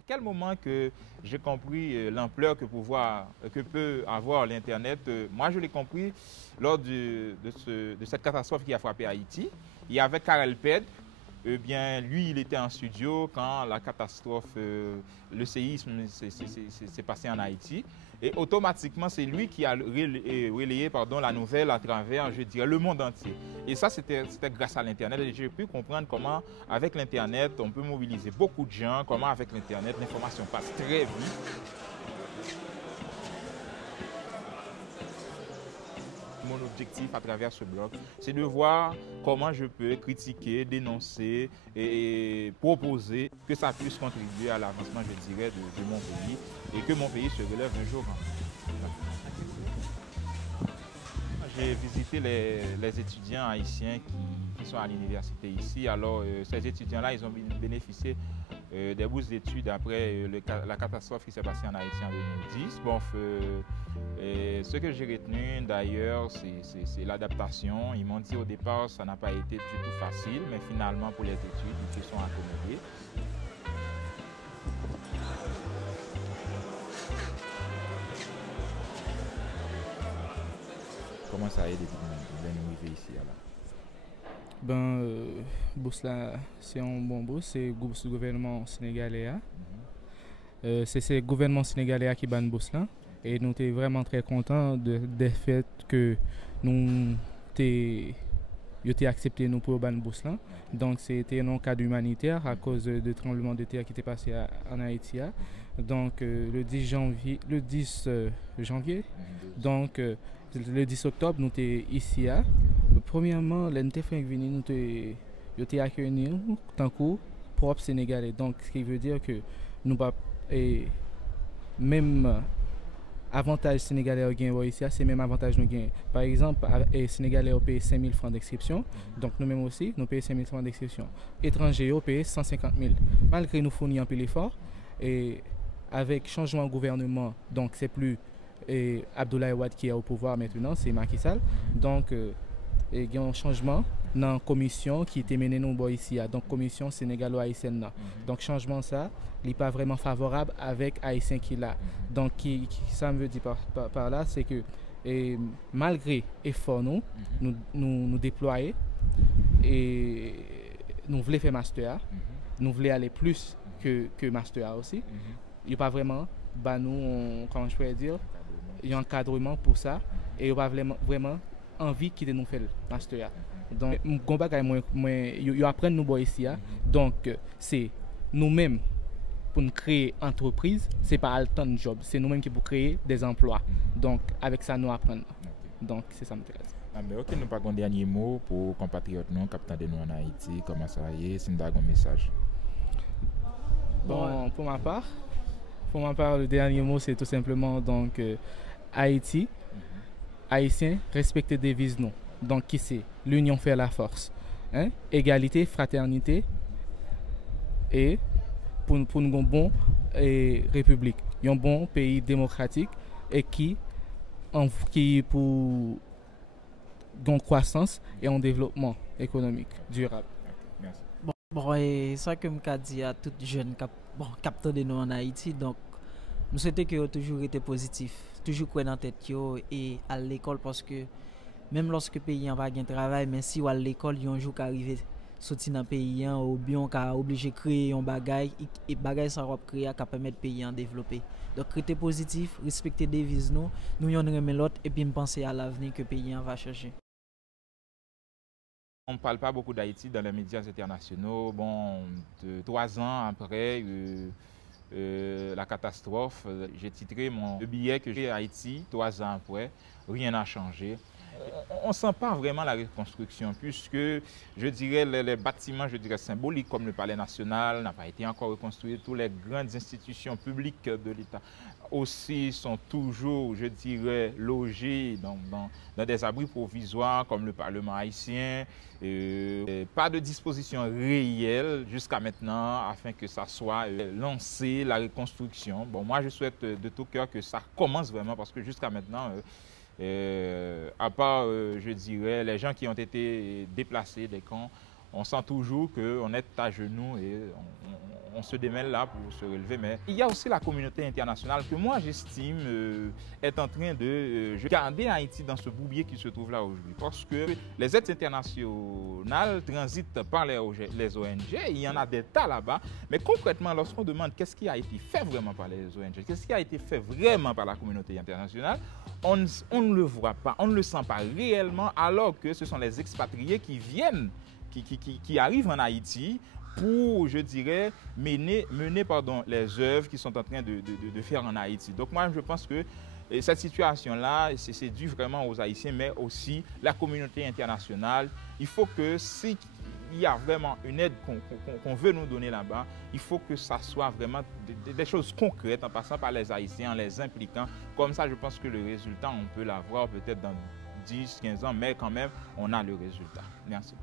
À quel moment que j'ai compris l'ampleur que peut avoir l'Internet? Moi, je l'ai compris lors de cette catastrophe qui a frappé Haïti. Il y avait Karel Ped. Eh bien, lui, il était en studio quand la catastrophe, le séisme s'est passé en Haïti. Et automatiquement, c'est lui qui a relayé la nouvelle à travers, je dirais, le monde entier. Et ça, c'était grâce à l'Internet. Et j'ai pu comprendre comment, avec l'Internet, on peut mobiliser beaucoup de gens, comment, avec l'Internet, l'information passe très vite. Mon objectif à travers ce blog, c'est de voir comment je peux critiquer, dénoncer et proposer que ça puisse contribuer à l'avancement, je dirais, de mon pays et que mon pays se relève un jour. J'ai visité les étudiants haïtiens qui sont à l'université ici. Alors, ces étudiants-là, ils ont bénéficié des bourses d'études après la catastrophe qui s'est passée en Haïti en 2010. Bon, ce que j'ai retenu d'ailleurs, c'est l'adaptation. Ils m'ont dit au départ, ça n'a pas été du tout facile, mais finalement, pour les études, ils se sont accommodés. Comment ça a aidé de nous arriver ici alors? Bourse là, c'est un bon bourse, c'est le gouvernement sénégalais. C'est le gouvernement sénégalais qui ban bourse là. Et nous sommes vraiment très contents des faits que nous avons accepté nous pour ban bourse là. Donc c'était un cadre humanitaire à cause de tremblement de terre qui était passé en Haïti. Donc le 10 janvier, donc le 10 octobre, nous sommes ici. Premièrement, l'NT Frank Vini, nous sommes accueillis tant que propre Sénégalais. Donc, ce qui veut dire que nous pas même avantage Sénégalais au gain ici, c'est même avantage nous gain. Par exemple, les Sénégalais ont payé 5 000 francs d'exception. Donc, nous-mêmes aussi, nous payons 5 000 francs d'exception. Étrangers ont payé 150 000. Malgré nous fournir un peu l'effort, et avec changement de gouvernement, donc c'est plus Abdoulaye Wade qui est au pouvoir maintenant, c'est Macky Sall. Donc, il y a un changement dans la commission qui était menée nous ici, donc commission sénégalo-haïtienne. Donc, changement ça, il n'est pas vraiment favorable avec Haïtien qui l'a. Donc, ça me veut dire par là, c'est que malgré l'effort nous déployer et nous voulons faire master, nous voulons aller plus que master aussi. Il n'y a pas vraiment, comment je pourrais dire, il y a un encadrement pour ça et il n'y a pas vraiment envie de nous faire le master. Donc, ils apprennent nous ici. Donc, c'est nous-mêmes pour nous créer une entreprise, ce n'est pas un temps de job, c'est nous-mêmes qui pour créer des emplois. Donc, avec ça, nous apprenons. Donc, c'est ça que je veux dire. Ok, nous pas un dernier mot pour compatriotes non, capitaine de nous en Haïti, comment ça y est, c'est un message. Bon, pour ma part, le dernier mot, c'est tout simplement donc Haïti, Haïtiens, respecter des devises non. Donc, qui c'est? L'union fait la force. Égalité, fraternité et pour une bonne république, un bon pays démocratique et qui pour une croissance et un développement économique durable. Merci. Bon, et ça que je dis à tous les jeunes capteurs de nous en Haïti, donc nous souhaitons que toujours été positif, toujours croire dans tête et à l'école parce que même lorsque le pays n'a pas de travail, mais si à l'école, il y a un jour qui arrive sortir dans le pays ou bien qui a obligé de créer un bagage et bagage ça va créer qui permettre le pays à développer. Donc rester positif, respecter des devises nous y en remet l'autre et puis penser à l'avenir que le pays va changer. On ne parle pas beaucoup d'Haïti dans les médias internationaux. Bon, 3 ans après la catastrophe, j'ai titré le billet que j'ai à Haïti, 3 ans après, rien n'a changé. On ne sent pas vraiment la reconstruction puisque, je dirais, les bâtiments, symboliques comme le Palais national n'ont pas été encore reconstruits. Toutes les grandes institutions publiques de l'État aussi sont toujours, je dirais, logées dans des abris provisoires comme le Parlement haïtien. Pas de disposition réelle jusqu'à maintenant afin que ça soit lancé, la reconstruction. Bon, moi, je souhaite de tout cœur que ça commence vraiment parce que jusqu'à maintenant, à part, je dirais, les gens qui ont été déplacés des camps, on sent toujours qu'on est à genoux et on se démêle là pour se relever. Mais il y a aussi la communauté internationale que moi j'estime est en train de garder Haïti dans ce bourbier qui se trouve là aujourd'hui. Parce que les aides internationales transitent par les ONG, il y en a des tas là-bas. Mais concrètement, lorsqu'on demande qu'est-ce qui a été fait vraiment par les ONG, qu'est-ce qui a été fait vraiment par la communauté internationale, on ne le voit pas, on ne le sent pas réellement, alors que ce sont les expatriés qui viennent, qui arrivent en Haïti pour, je dirais, mener les œuvres qu'ils sont en train de faire en Haïti. Donc moi, je pense que cette situation-là, c'est dû vraiment aux Haïtiens, mais aussi la communauté internationale. Il faut que s'il y a vraiment une aide qu'on veut nous donner là-bas, il faut que ça soit vraiment des choses concrètes en passant par les Haïtiens, en les impliquant. Comme ça, je pense que le résultat, on peut l'avoir peut-être dans 10, 15 ans, mais quand même, on a le résultat. Merci.